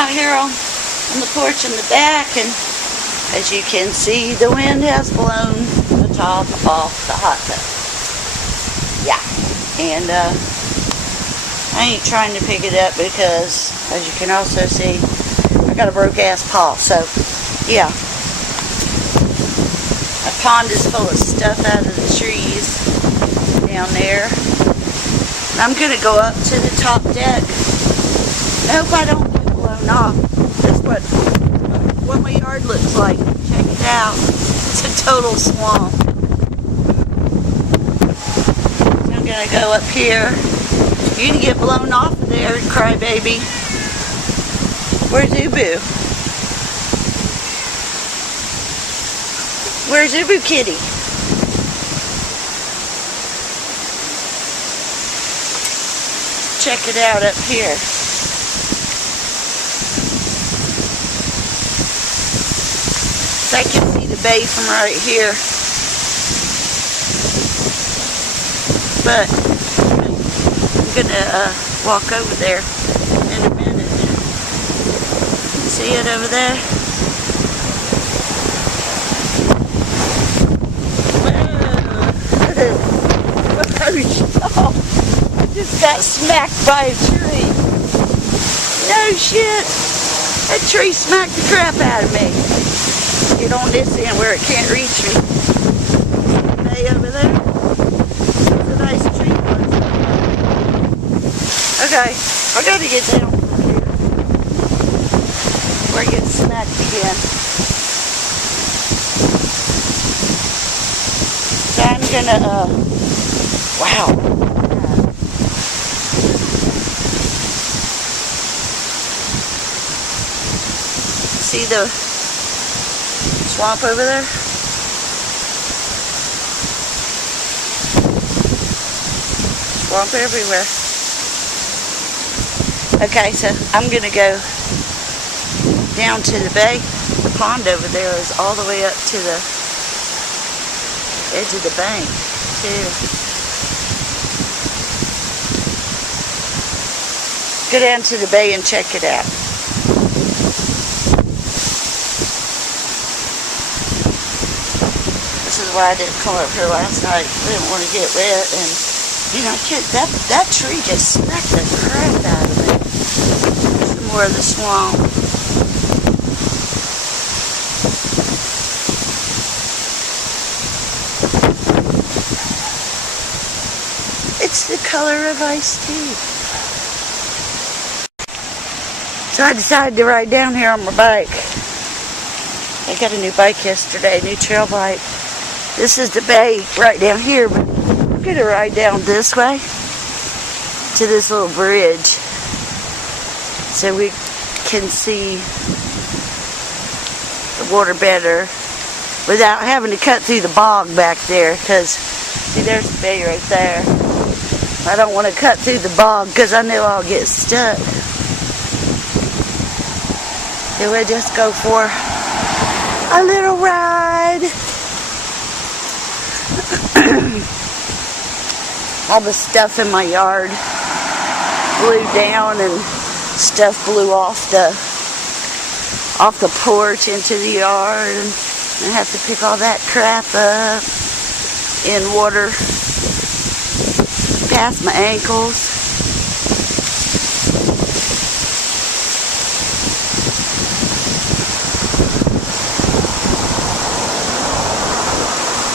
out here on the porch in the back, and as you can see, the wind has blown the top off the hot tub. Yeah, and I ain't trying to pick it up because, as you can also see, I got a broke ass paw. So, yeah. My pond is full of stuff out of the trees down there. I'm going to go up to the top deck. I hope I don't get blown off. That's what my yard looks like. Check it out. It's a total swamp. So I'm going to go up here. You're going to get blown off of there, crybaby. Where's Ubu? Where's Ubu Kitty? Check it out up here. So I can see the bay from right here. But I'm gonna walk over there in a minute. See it over there? Whoa! I just got smacked by a tree. No shit! That tree smacked the crap out of me. Get on this end where it can't reach me. Bay over there. It's a nice tree. Okay, I gotta get down from here. Before I get smacked again. So I'm gonna, wow. See the swamp over there? Swamp everywhere. Okay, so I'm going to go down to the bay. The pond over there is all the way up to the edge of the bank, too. Go down to the bay and check it out. This is why I didn't come up here last night. I didn't want to get wet, and you know, that tree just smacked the crap out of me. Some more of the swamp. It's the color of iced tea. So I decided to ride down here on my bike. I got a new bike yesterday, new trail bike. This is the bay right down here, but I'm going to ride down this way to this little bridge so we can see the water better without having to cut through the bog back there, because see, there's the bay right there. I don't want to cut through the bog because I know I'll get stuck. So we'll just go for a little ride. All the stuff in my yard blew down, and stuff blew off the porch into the yard, and I have to pick all that crap up in water past my ankles.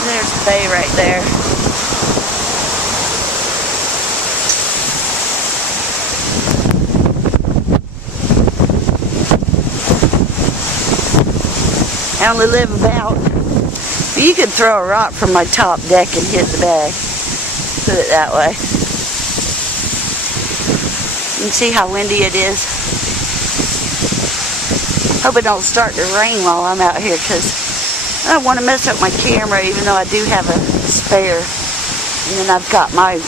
There's the bay right there. I only live about, you could throw a rock from my top deck and hit the bay. Put it that way. You can see how windy it is. Hope it don't start to rain while I'm out here, because I don't want to mess up my camera, even though I do have a spare. And then I've got my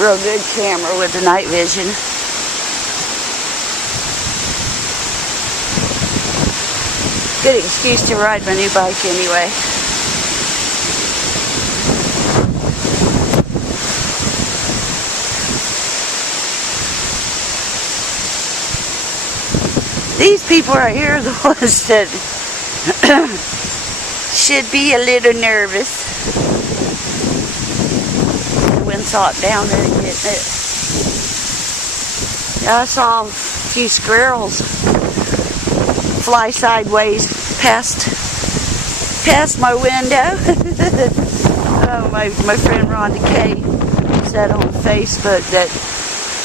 real good camera with the night vision. Good excuse to ride my new bike anyway. These people right here are the ones that should be a little nervous. The wind's hot down there getting it. Yeah, I saw a few squirrels fly sideways past my window. My friend Rhonda Kay said on Facebook that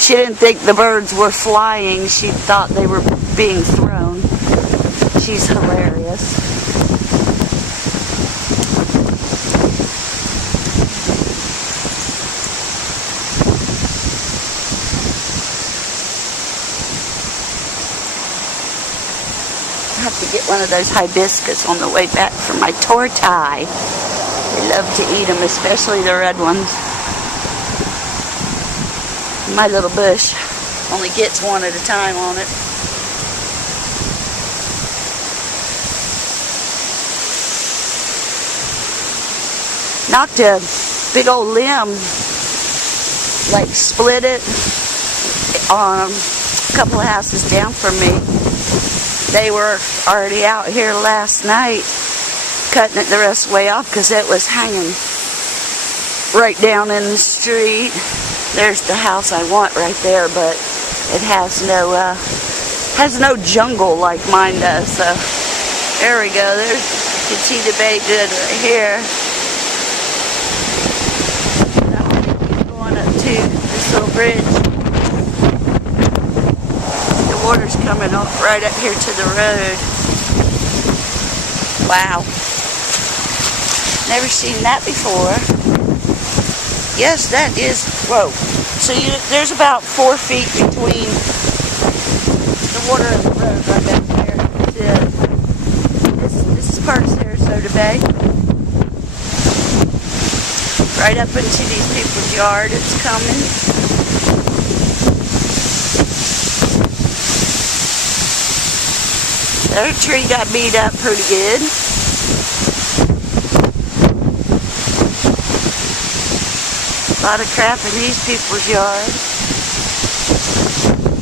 she didn't think the birds were flying. She thought they were being thrown. She's hilarious. I have to get one of those hibiscus on the way back from my tortai. I love to eat them, especially the red ones. My little bush only gets one at a time on it. Knocked a big old limb, like split it a couple of houses down from me. They were already out here last night cutting it the rest of the way off because it was hanging right down in the street. There's the house I want right there, but it has no jungle like mine does. So there we go. You can see the bay good right here. I'm going up to this little bridge. The water's coming off right up here to the road. Wow. Never seen that before. Yes, that is, whoa. So there's about 4 feet between the water and the road right back there. This is part of Sarasota Bay. Right up into these people's yard it's coming. Their tree got beat up pretty good. A lot of crap in these people's yard.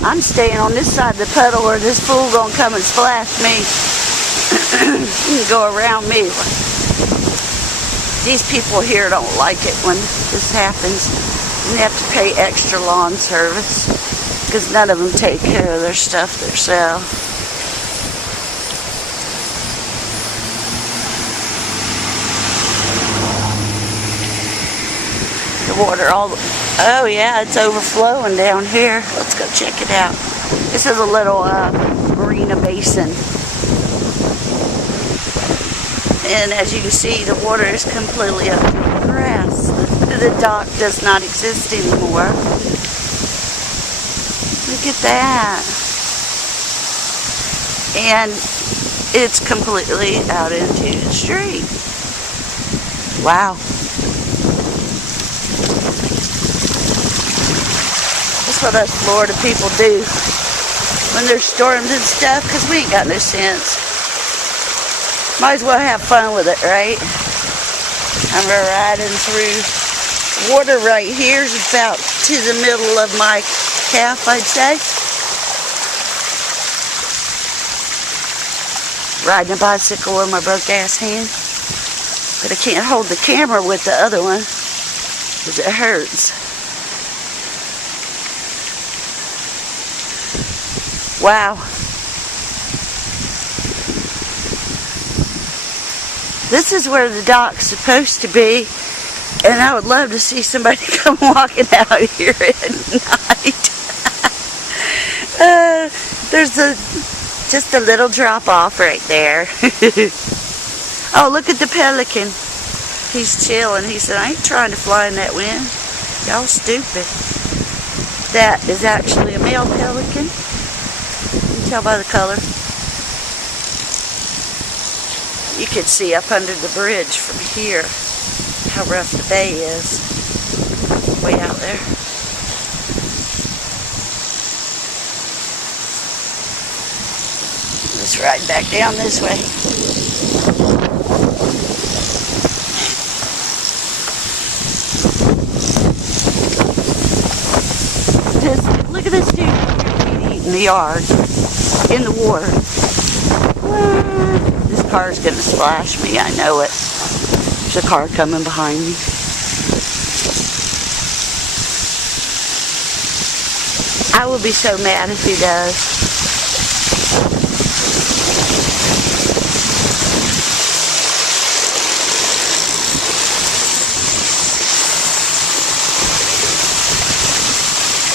I'm staying on this side of the puddle or this fool gonna come and splash me. He can go around me. These people here don't like it when this happens. And they have to pay extra lawn service because none of them take care of their stuff themselves. Water oh yeah, it's overflowing down here. Let's go check it out. This is a little marina basin, and as you can see, the water is completely up to the grass. The dock does not exist anymore. Look at that, and it's completely out into the street. Wow. That's what us Florida people do when there's storms and stuff, because we ain't got no sense. Might as well have fun with it, right? I'm riding through water right here. It's about to the middle of my calf, I'd say. Riding a bicycle with my broke ass hand. But I can't hold the camera with the other one because it hurts. Wow. This is where the dock's supposed to be, and I would love to see somebody come walking out here at night. There's just a little drop off right there. Oh, look at the pelican. He's chilling. He said, I ain't trying to fly in that wind. Y'all stupid. That is actually a male pelican. You can tell by the color. You can see up under the bridge from here how rough the bay is. Way out there. Let's ride back down this way. Just look at this dude eating in the yard. in the water. This car's gonna splash me, I know it. There's a car coming behind me. I will be so mad if he does.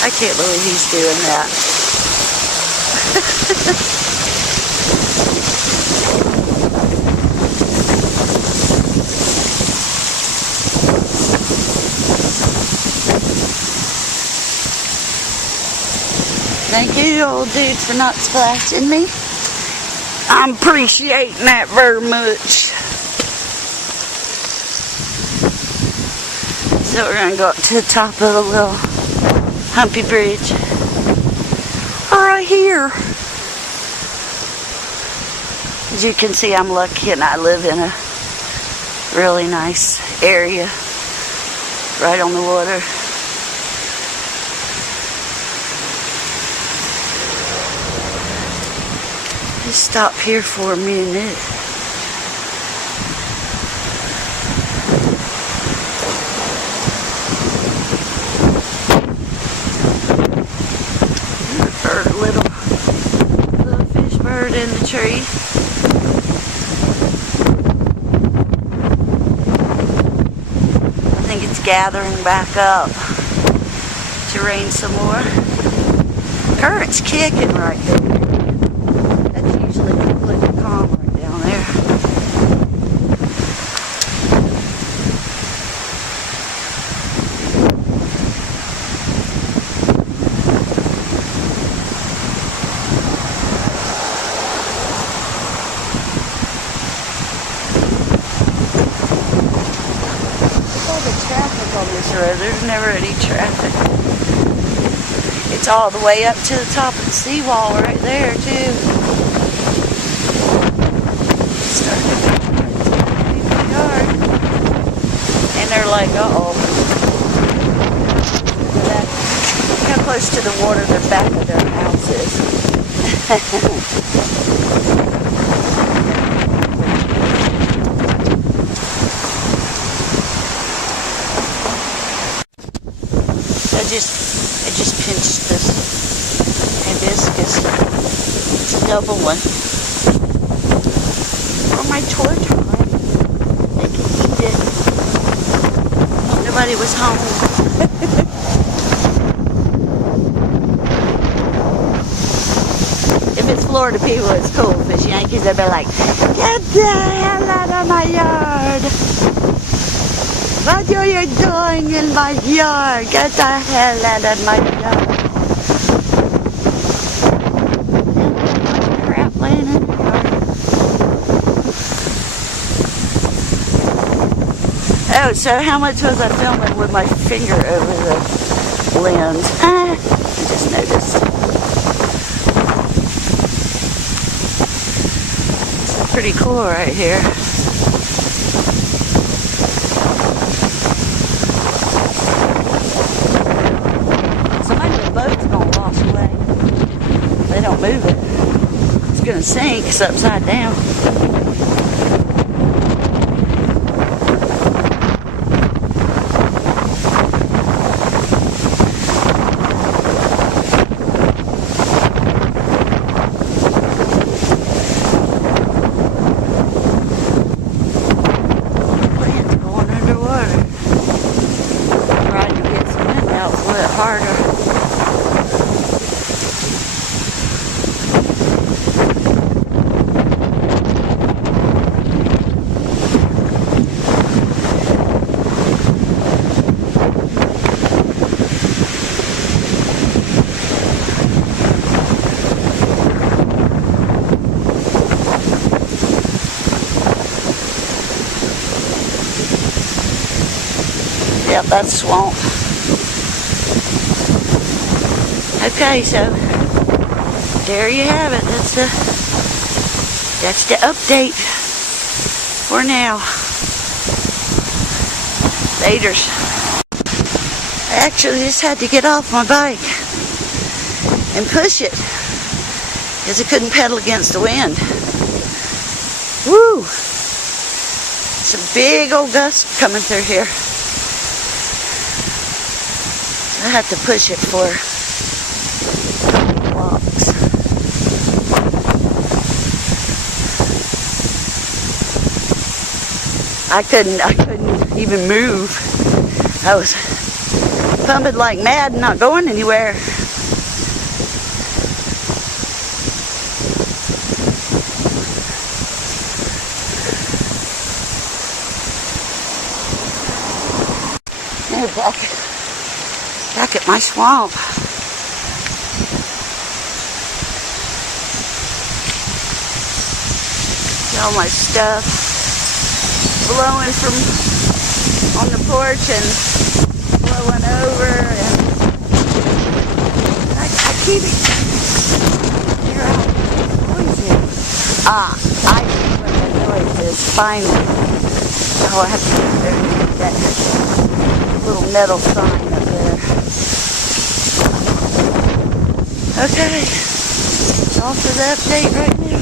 I can't believe he's doing that. Thank you, old dude, for not splashing me. I'm appreciating that very much. So we're going to go up to the top of the little humpy bridge. Right here. As you can see, I'm lucky and I live in a really nice area right on the water. Just stop here for a minute. Little fish bird in the tree. I think it's gathering back up to rain some more. Current's kicking right there. That's usually completely calm right down there. Traffic on this road. There's never any traffic. It's all the way up to the top of the seawall right there too. Starting to be my yard. And they're like, uh-oh. Look how close to the water the back of their house is. I just pinched this hibiscus. It's a double one. For my torch hide. They can eat it. Nobody was home. If it's Florida people, it's cool. If it's Yankees, they'll be like, get the hell out of my yard. What are you doing in my yard? Get the hell out of my yard. Crap laying in the yard. Oh, so how much was I filming with my finger over the lens? I just noticed. It's pretty cool right here. They don't move it. It's gonna sink. It's upside down. Plant's going underwater. Trying to get some wind out a little harder. Yep, that's swamp. Okay, so there you have it. That's the update for now. Laters. I actually just had to get off my bike and push it because I couldn't pedal against the wind. Woo! Some big old gusts coming through here. I have to push it for blocks. I couldn't even move. I was pumping like mad and not going anywhere. Now back at my swamp. All my stuff blowing from on the porch and blowing over, and I keep it. You're out. Noise here. I see what that noise is. Finally. Oh, I have to get there and get that little metal sign up there. Okay. That's all for the update right now.